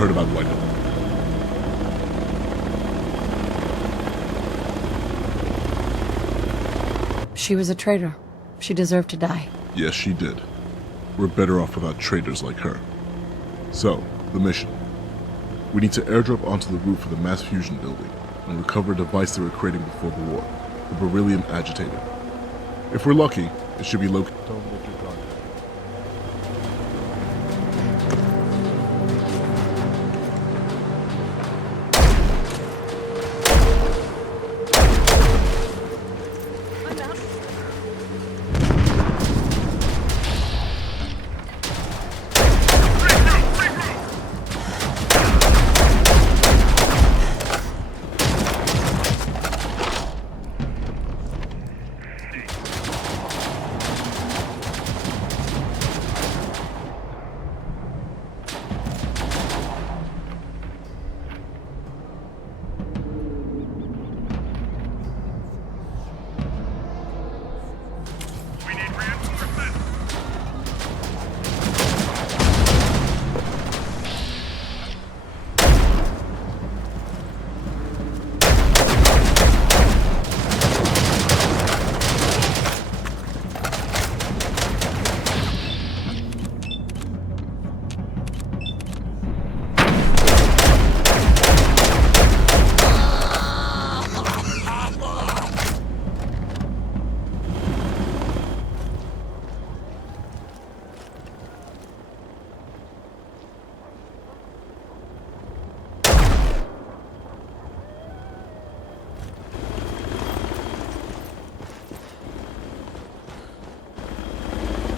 heard about Whitehill. She was a traitor. She deserved to die. Yes, she did. We're better off without traitors like her. So, the mission. We need to airdrop onto the roof of the mass fusion building and recover a device they were creating before the war, the beryllium agitator. If we're lucky, it should be located. Don't let your guard down.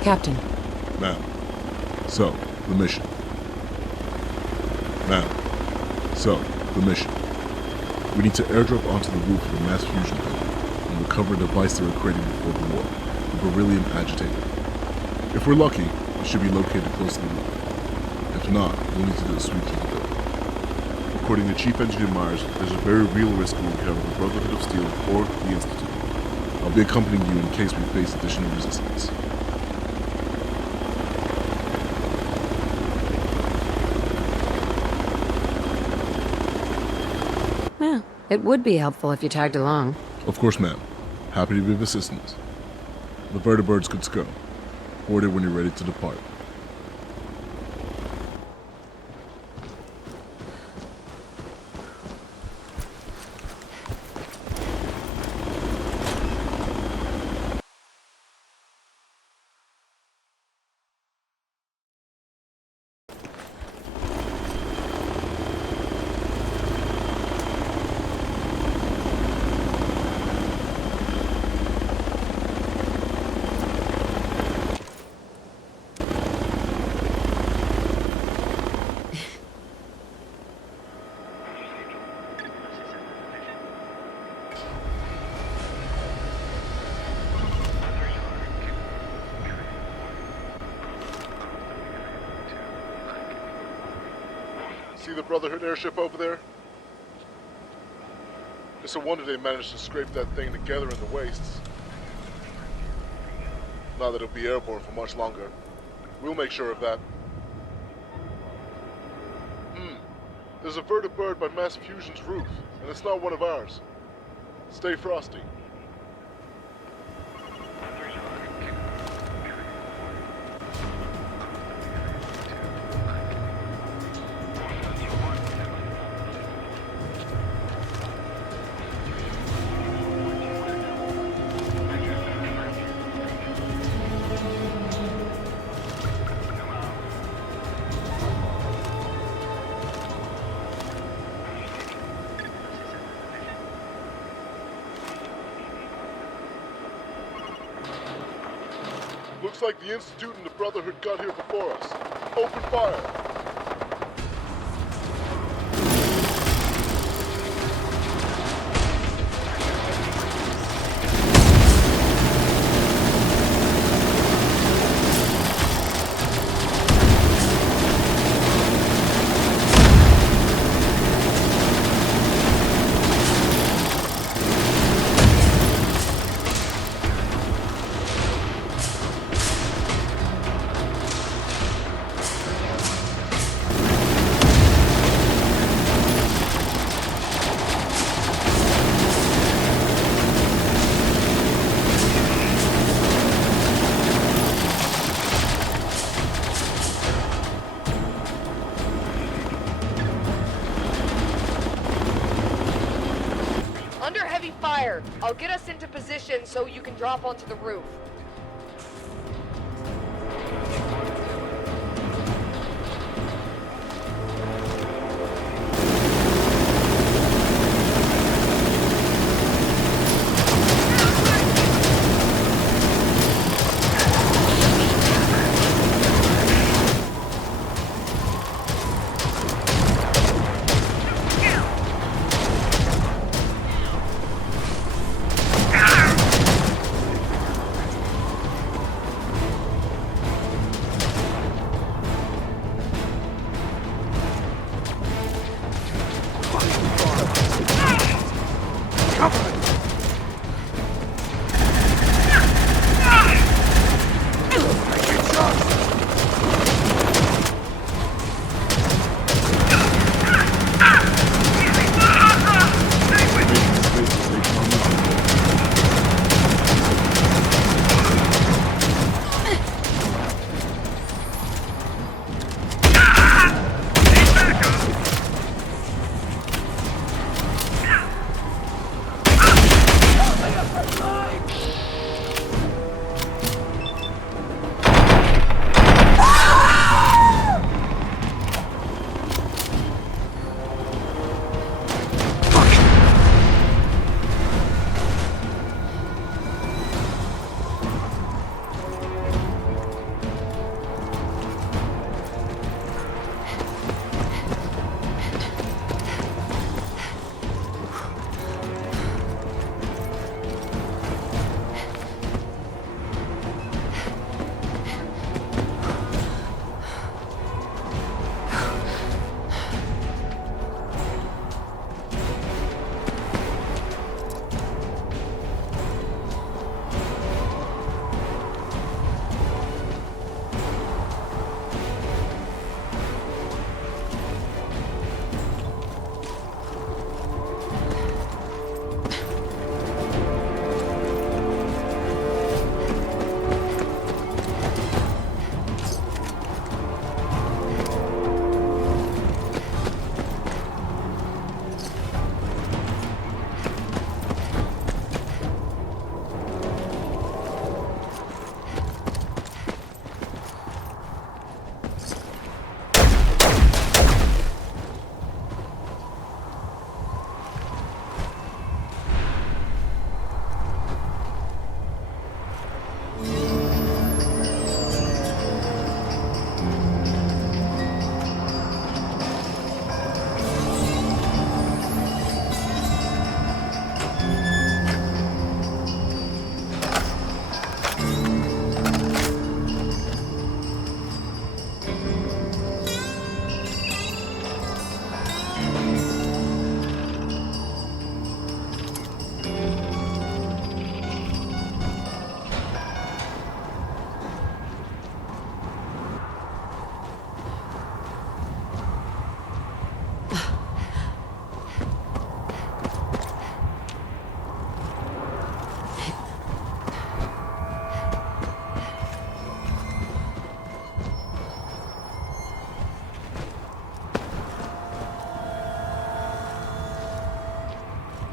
Captain. Ma'am. So, the mission. Ma'am. So, the mission. We need to airdrop onto the roof of the mass fusion building and recover a device they were creating before the war, the beryllium agitator. If we're lucky, it should be located close to the roof. If not, we'll need to do a sweep through the building. According to Chief Engineer Myers, there's a very real risk we encounter the Brotherhood of Steel or the Institute. I'll be accompanying you in case we face additional resistance. Well, it would be helpful if you tagged along. Of course, ma'am. Happy to be of assistance. The vertibirds could go. Board it when you're ready to depart. See the Brotherhood airship over there? It's a wonder they managed to scrape that thing together in the wastes. Not that it'll be airborne for much longer. We'll make sure of that. There's a vertibird by Mass Fusion's roof, and it's not one of ours. Stay frosty. Looks like the Institute and the Brotherhood got here before us. Open fire! fire. I'll get us into position so you can drop onto the roof.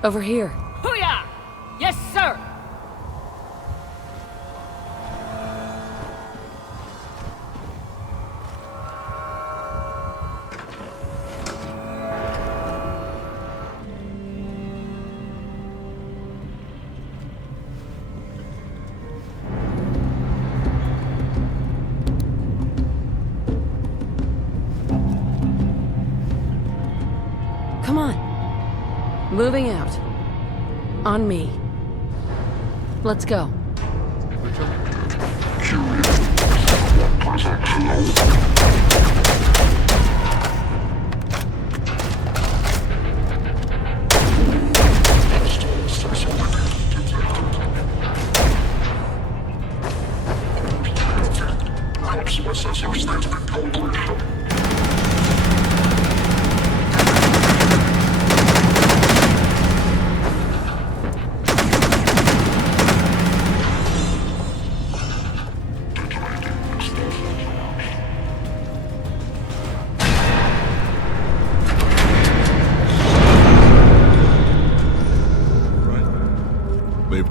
Over here. Hooyah! Yes, sir! Come on. Moving out. On me. Let's go.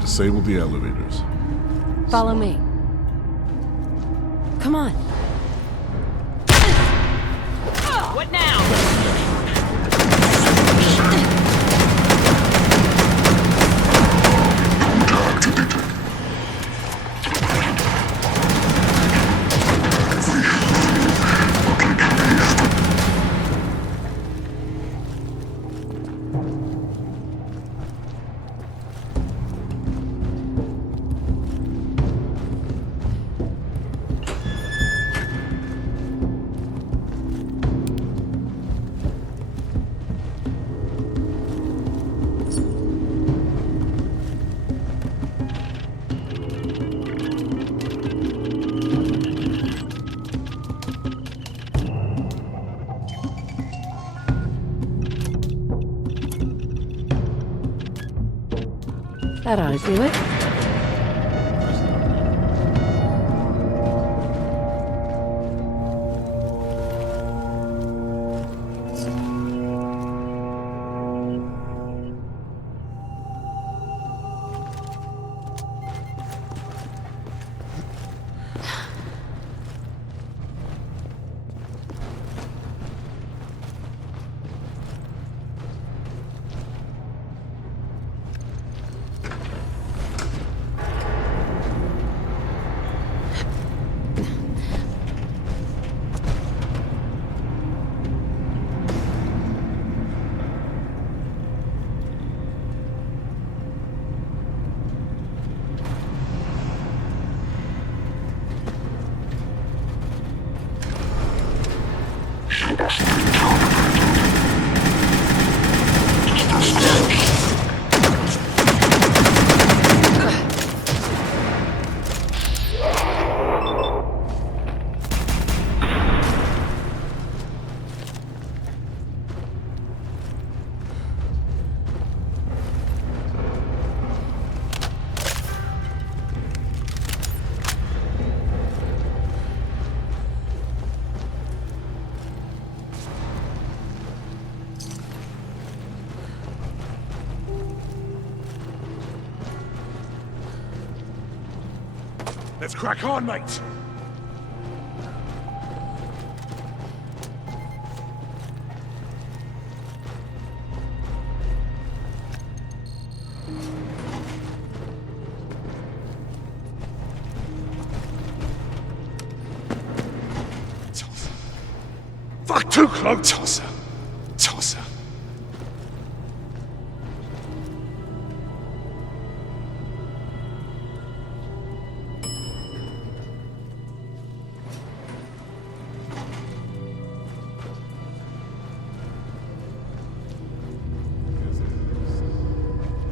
Disable the elevators. Follow me. Come on. What now? That ought to do it. Let's crack on, mate! Tosser. Fuck, too close! Tosser. Tosser.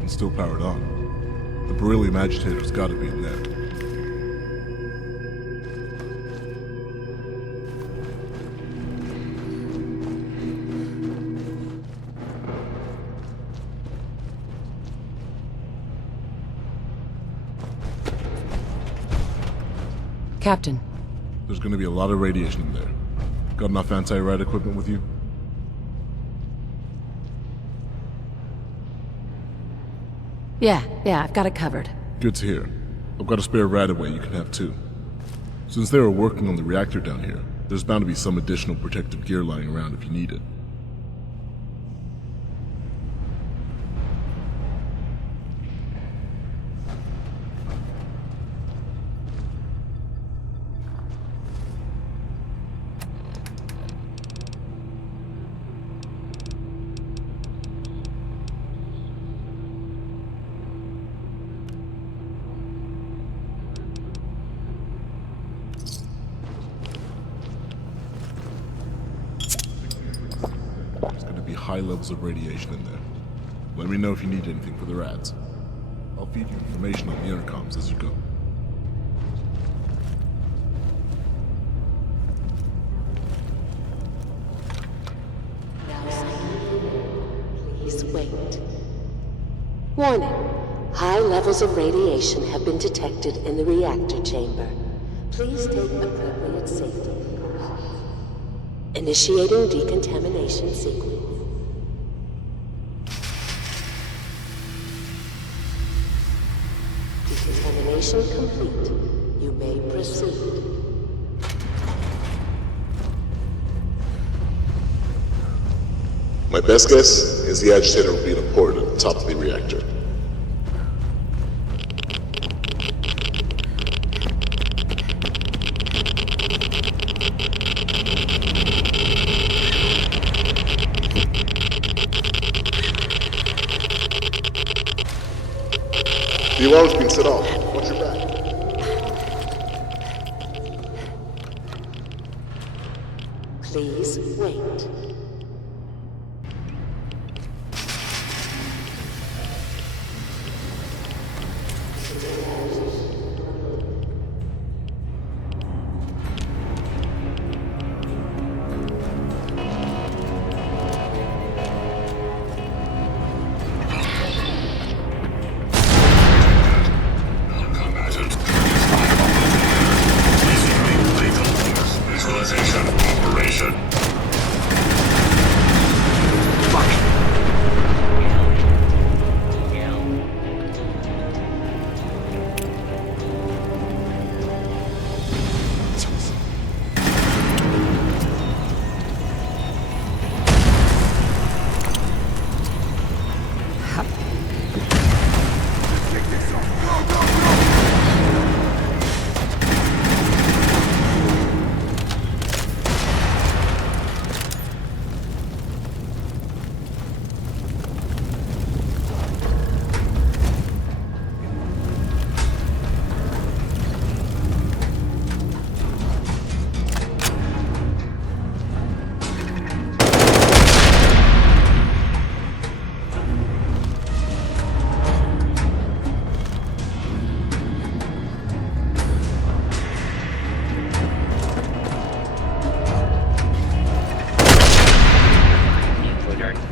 It's still powered on. The beryllium agitator's gotta be in there. Captain, There's gonna be a lot of radiation in there. Got enough anti-rad equipment with you? yeah, I've got it covered. Good to hear. I've got a spare radaway you can have too. Since they were working on the reactor down here, there's bound to be some additional protective gear lying around if you need it. There's going to be high levels of radiation in there. Let me know if you need anything for the rads. I'll feed you information on the intercoms as you go. Please wait. Warning. High levels of radiation have been detected in the reactor chamber. Please take appropriate safety precautions. Initiating decontamination sequence. Mission complete. You may proceed. My best guess is the agitator will be in a port at the top of the reactor. The alarm's been set off. Watch your back. Please wait.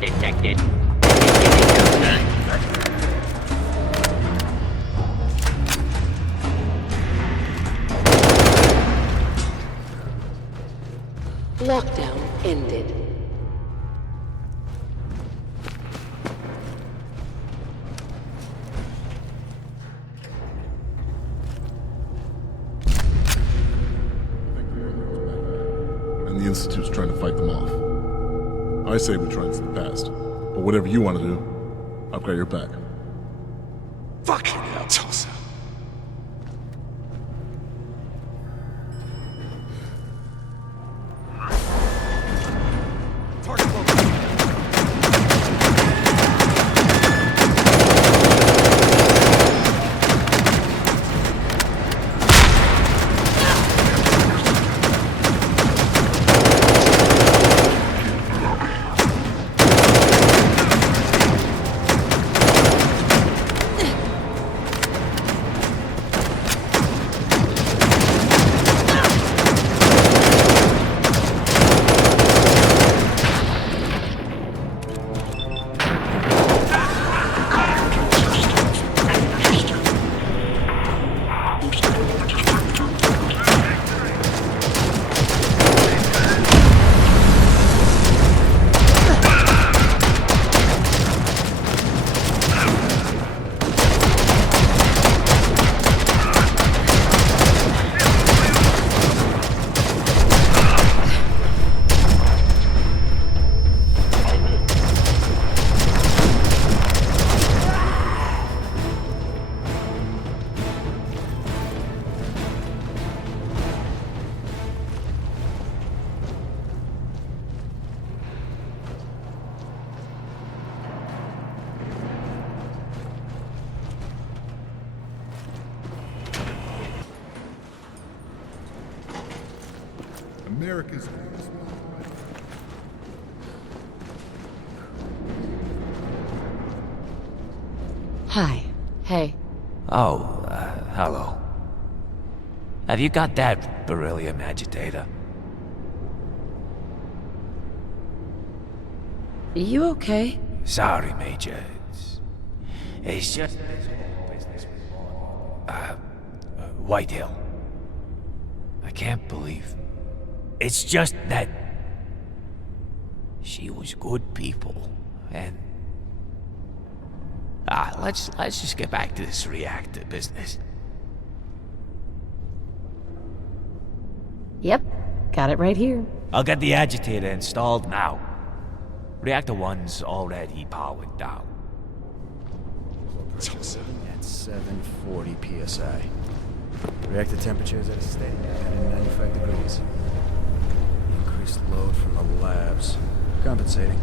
Detected. Lockdown ended. And the Institute's trying to fight them off. I say we try and see the past. But whatever you want to do, I've got your back. Fucking hell, Tulsa. Target located. America's Hi. Hey. Oh, hello. Have you got that beryllium agitator? You okay? Sorry, Major. It's just business with Whitehill. I can't believe. It's just that she was good people, and let's just get back to this reactor business. Yep, got it right here. I'll get the agitator installed now. Reactor 1's already powered down. Tulsa. At 740 psi. Reactor temperature is at a steady 195 degrees. Increased load from the labs. Compensating.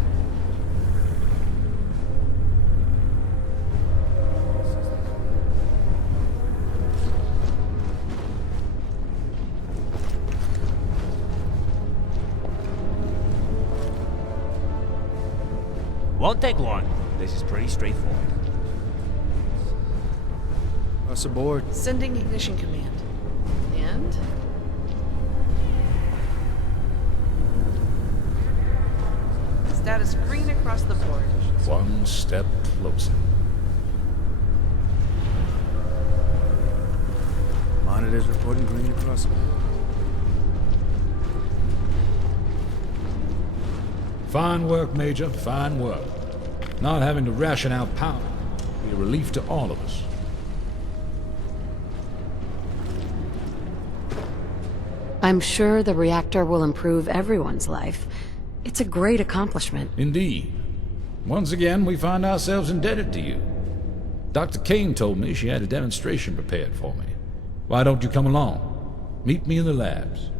Won't take long. This is pretty straightforward. Us aboard. Sending ignition command. And? Status green across the board. One step closer. Monitors reporting green across the board. Fine work, Major, fine work. Not having to ration out power will be a relief to all of us. I'm sure the reactor will improve everyone's life. It's a great accomplishment. Indeed. Once again, we find ourselves indebted to you. Dr. Kane told me she had a demonstration prepared for me. Why don't you come along? Meet me in the labs.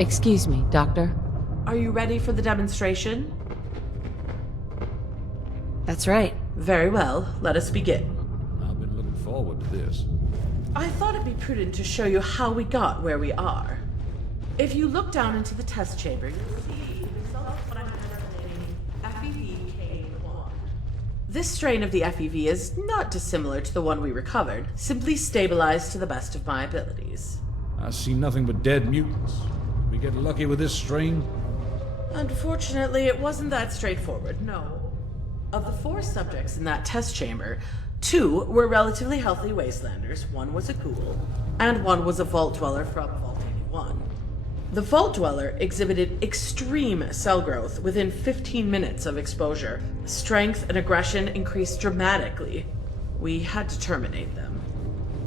Excuse me, Doctor. Are you ready for the demonstration? That's right. Very well, let us begin. I've been looking forward to this. I thought it'd be prudent to show you how we got where we are. If you look down into the test chamber, you'll see the result of what I'm designating FEV K1. This strain of the FEV is not dissimilar to the one we recovered, simply stabilized to the best of my abilities. I see nothing but dead mutants. We get lucky with this strain? Unfortunately, it wasn't that straightforward, no. Of the 4 subjects in that test chamber, 2 were relatively healthy wastelanders, 1 was a ghoul, and 1 was a vault dweller from Vault 81. The vault dweller exhibited extreme cell growth within 15 minutes of exposure. Strength and aggression increased dramatically. We had to terminate them.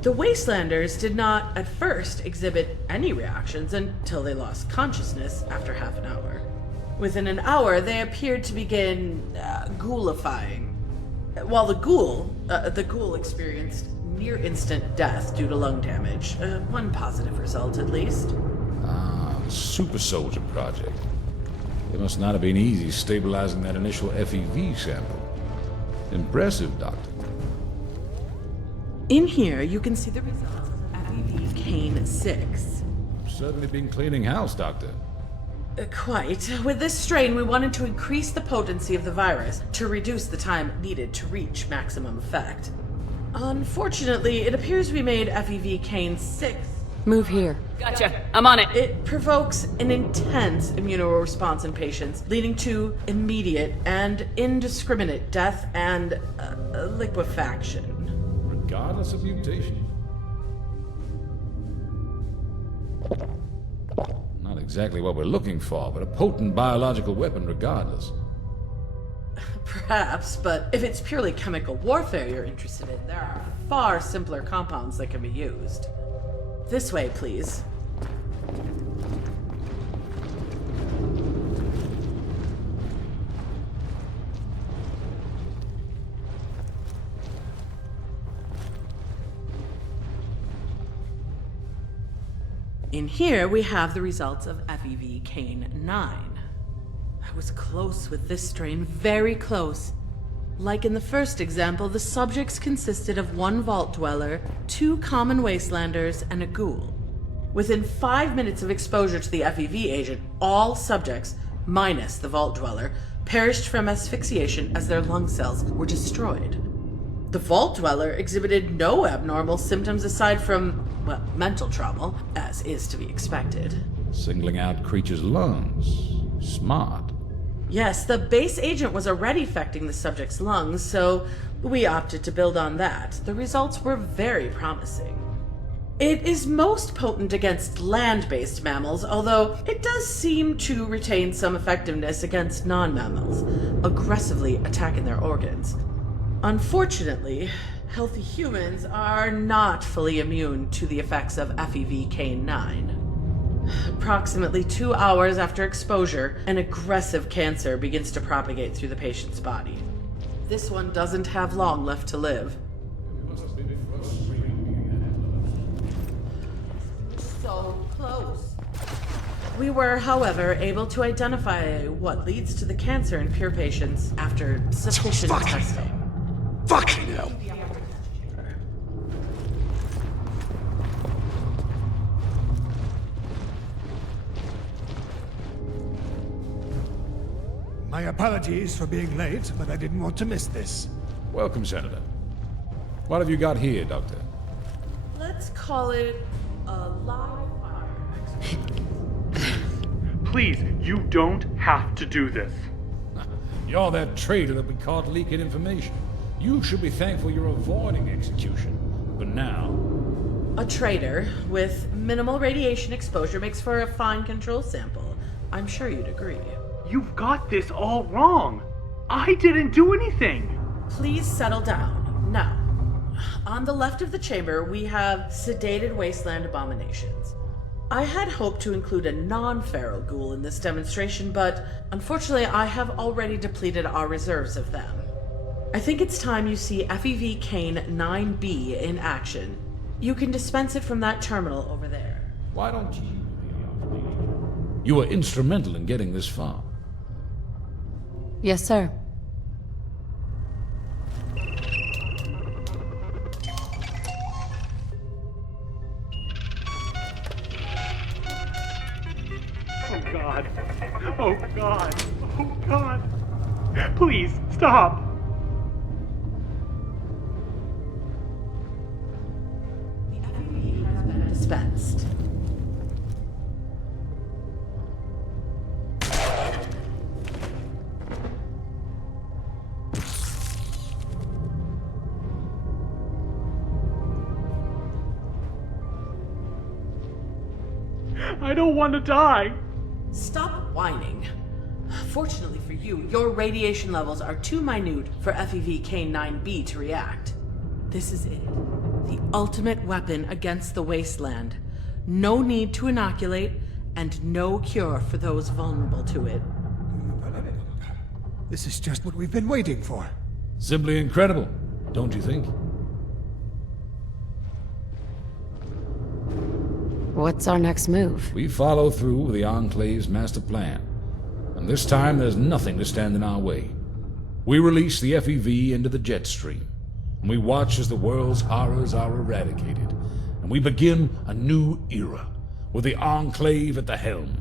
The wastelanders did not at first exhibit any reactions until they lost consciousness after half an hour. Within an hour, they appeared to begin ghoulifying, while the ghoul experienced near-instant death due to lung damage. One positive result, at least. Ah, super soldier project. It must not have been easy stabilizing that initial FEV sample. Impressive, Doctor. In here, you can see the results of FEV Kane 6. Certainly been cleaning house, Doctor. Quite. With this strain, we wanted to increase the potency of the virus to reduce the time needed to reach maximum effect. Unfortunately, it appears we made FEV Kane 6. Move here. Gotcha. I'm on it. It provokes an intense immunoresponse in patients, leading to immediate and indiscriminate death and liquefaction. Regardless of mutation. Not exactly what we're looking for, but a potent biological weapon regardless. Perhaps, but if it's purely chemical warfare you're interested in, there are far simpler compounds that can be used. This way, please. In here, we have the results of FEV Kane 9. I was close with this strain, very close. Like in the first example, the subjects consisted of 1 vault dweller, 2 common wastelanders, and a ghoul. Within 5 minutes of exposure to the FEV agent, all subjects, minus the vault dweller, perished from asphyxiation as their lung cells were destroyed. The vault dweller exhibited no abnormal symptoms aside from, well, mental trauma, as is to be expected. Singling out creatures' lungs. Smart. Yes, the base agent was already affecting the subject's lungs, so we opted to build on that. The results were very promising. It is most potent against land-based mammals, although it does seem to retain some effectiveness against non-mammals, aggressively attacking their organs. Unfortunately, healthy humans are not fully immune to the effects of FEV-9. Approximately 2 hours after exposure, an aggressive cancer begins to propagate through the patient's body. This one doesn't have long left to live. So close. We were, however, able to identify what leads to the cancer in pure patients after sufficient testing. Fucking hell! My apologies for being late, but I didn't want to miss this. Welcome, Senator. What have you got here, Doctor? Let's call it a live fire. Please, you don't have to do this. You're that traitor that we caught leaking information. You should be thankful you're avoiding execution. But now... A traitor with minimal radiation exposure makes for a fine control sample. I'm sure you'd agree. You've got this all wrong. I didn't do anything. Please settle down. Now, on the left of the chamber, we have sedated wasteland abominations. I had hoped to include a non-feral ghoul in this demonstration, but unfortunately I have already depleted our reserves of them. I think it's time you see FEV 9B in action. You can dispense it from that terminal over there. Why don't you... You were instrumental in getting this far. Yes, sir. Oh God. Oh God. Oh God. Please, stop. The FEV has been dispensed. I don't want to die. Stop whining. Fortunately for you, your radiation levels are too minute for FEV 9B to react. This is it. The ultimate weapon against the wasteland. No need to inoculate, and no cure for those vulnerable to it. This is just what we've been waiting for. Simply incredible, don't you think? What's our next move? We follow through with the Enclave's master plan. And this time there's nothing to stand in our way. We release the FEV into the jet stream, and we watch as the world's horrors are eradicated, and we begin a new era, with the Enclave at the helm.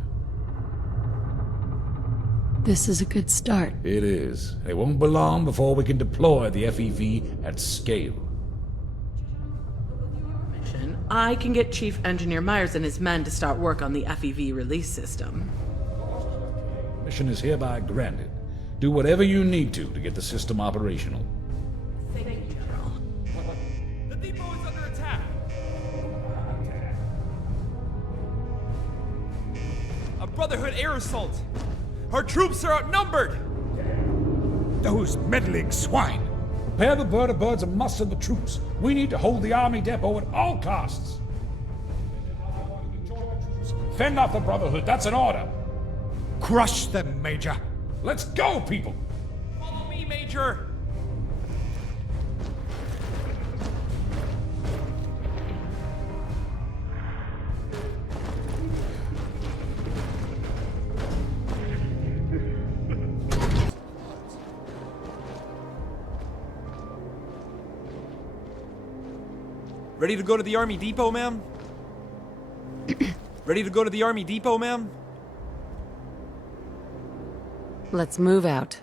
This is a good start. It is. It won't be long before we can deploy the FEV at scale. I can get Chief Engineer Myers and his men to start work on the FEV release system. Mission is hereby granted. Do whatever you need to get the system operational. Thank you, General. The depot is under attack. A Brotherhood air assault. Our troops are outnumbered. Those meddling swine! Prepare the birds and muster the troops. We need to hold the army depot at all costs. Fend off the Brotherhood, that's an order. Crush them, Major! Let's go, people! Follow me, Major. Ready to go to the Army Depot, ma'am? Ready to go to the Army Depot, ma'am? Let's move out.